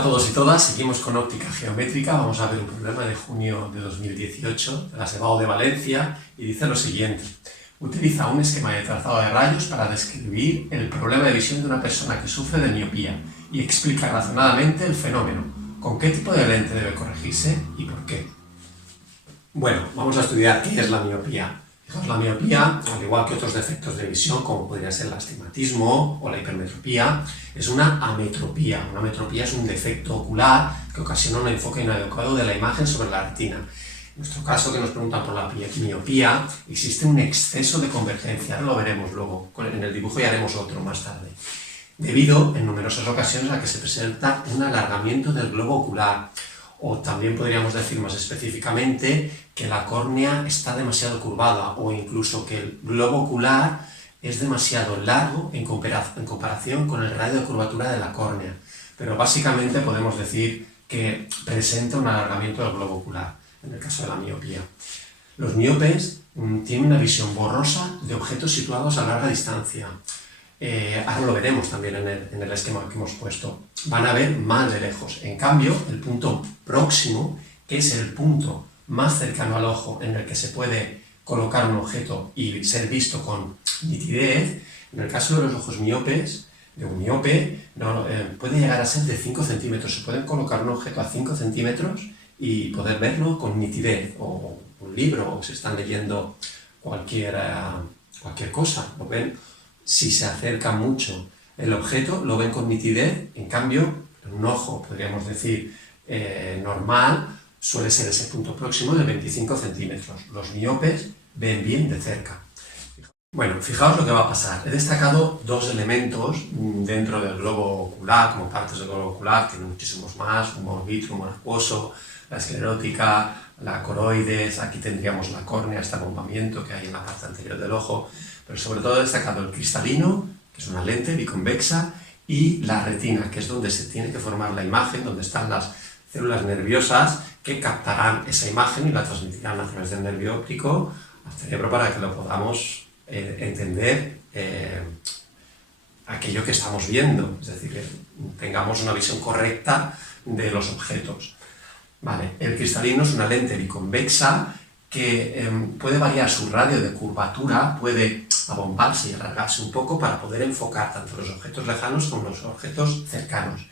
Hola a todos y todas, seguimos con óptica geométrica. Vamos a ver un problema de junio de 2018 de la SEBAO de Valencia y dice lo siguiente. Utiliza un esquema de trazado de rayos para describir el problema de visión de una persona que sufre de miopía y explica razonadamente el fenómeno, con qué tipo de lente debe corregirse y por qué. Bueno, vamos a estudiar qué es la miopía. Fijaos, la miopía, al igual que otros defectos de visión, como podría ser el astigmatismo o la hipermetropía, es una ametropía. Una ametropía es un defecto ocular que ocasiona un enfoque inadecuado de la imagen sobre la retina. En nuestro caso, que nos preguntan por la miopía, existe un exceso de convergencia. Ahora lo veremos luego en el dibujo y haremos otro más tarde. Debido, en numerosas ocasiones, a que se presenta un alargamiento del globo ocular. O también podríamos decir más específicamente que la córnea está demasiado curvada o incluso que el globo ocular es demasiado largo en comparación con el radio de curvatura de la córnea. Pero básicamente podemos decir que presenta un alargamiento del globo ocular, en el caso de la miopía. Los miopes tienen una visión borrosa de objetos situados a larga distancia. Ahora lo veremos también en el esquema que hemos puesto. Van a ver mal de lejos. En cambio, el punto próximo, que es el punto más cercano al ojo en el que se puede colocar un objeto y ser visto con nitidez, en el caso de los ojos miopes, de un miope, puede llegar a ser de 5 centímetros. Se pueden colocar un objeto a 5 centímetros y poder verlo con nitidez, o un libro, o se están leyendo cualquier cosa, lo ven. Si se acerca mucho el objeto, lo ven con nitidez. En cambio, en un ojo, podríamos decir, normal, suele ser ese punto próximo de 25 centímetros. Los miopes ven bien de cerca. Bueno, fijaos lo que va a pasar. He destacado dos elementos dentro del globo ocular, como partes del globo ocular, tienen muchísimos más: humor vitro, humor acuoso, la esclerótica, la coroides. Aquí tendríamos la córnea, este abombamiento que hay en la parte anterior del ojo. Pero sobre todo he destacado el cristalino, que es una lente biconvexa, y la retina, que es donde se tiene que formar la imagen, donde están las células nerviosas que captarán esa imagen y la transmitirán a través del nervio óptico al cerebro para que lo podamos entender aquello que estamos viendo, es decir, que tengamos una visión correcta de los objetos. Vale, el cristalino es una lente biconvexa que puede variar su radio de curvatura, puede abombarse y alargarse un poco para poder enfocar tanto los objetos lejanos como los objetos cercanos.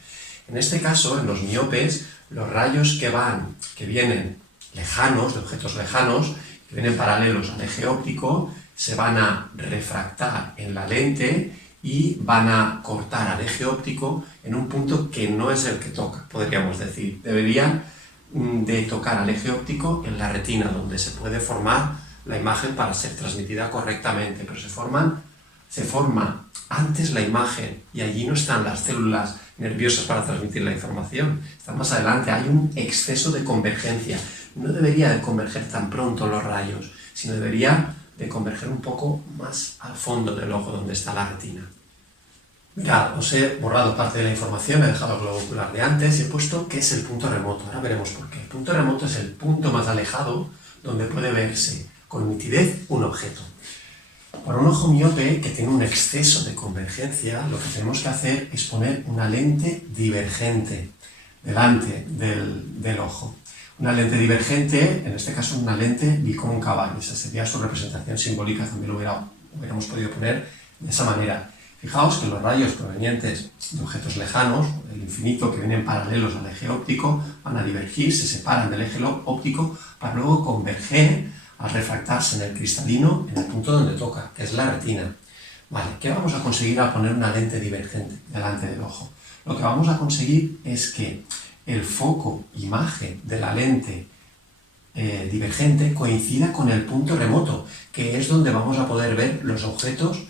En este caso, en los miopes, los rayos que vienen lejanos, de objetos lejanos, que vienen paralelos al eje óptico, se van a refractar en la lente y van a cortar al eje óptico en un punto que no es el que toca, podríamos decir. Deberían de tocar al eje óptico en la retina, donde se puede formar la imagen para ser transmitida correctamente, pero se forma antes la imagen y allí no están las células nerviosas para transmitir la información, están más adelante. Hay un exceso de convergencia. No debería de converger tan pronto los rayos, sino debería de converger un poco más al fondo del ojo, donde está la retina. Mirad, os he borrado parte de la información, he dejado el globo ocular de antes y he puesto qué es el punto remoto. Ahora veremos por qué. El punto remoto es el punto más alejado donde puede verse con nitidez un objeto. Para un ojo miope que tiene un exceso de convergencia, lo que tenemos que hacer es poner una lente divergente delante del ojo. Una lente divergente, en este caso una lente bicóncava, y esa sería su representación simbólica, también lo hubiéramos podido poner de esa manera. Fijaos que los rayos provenientes de objetos lejanos, el infinito, que vienen paralelos al eje óptico, van a divergir, se separan del eje óptico para luego converger al refractarse en el cristalino en el punto donde toca, que es la retina. Vale, ¿qué vamos a conseguir al poner una lente divergente delante del ojo? Lo que vamos a conseguir es que el foco imagen de la lente divergente coincida con el punto remoto, que es donde vamos a poder ver los objetos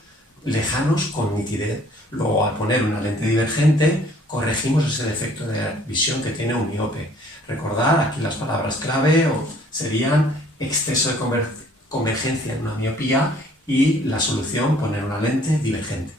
lejanos con nitidez. Luego, al poner una lente divergente, corregimos ese defecto de visión que tiene un miope. Recordad, aquí las palabras clave serían exceso de convergencia en una miopía y la solución, poner una lente divergente.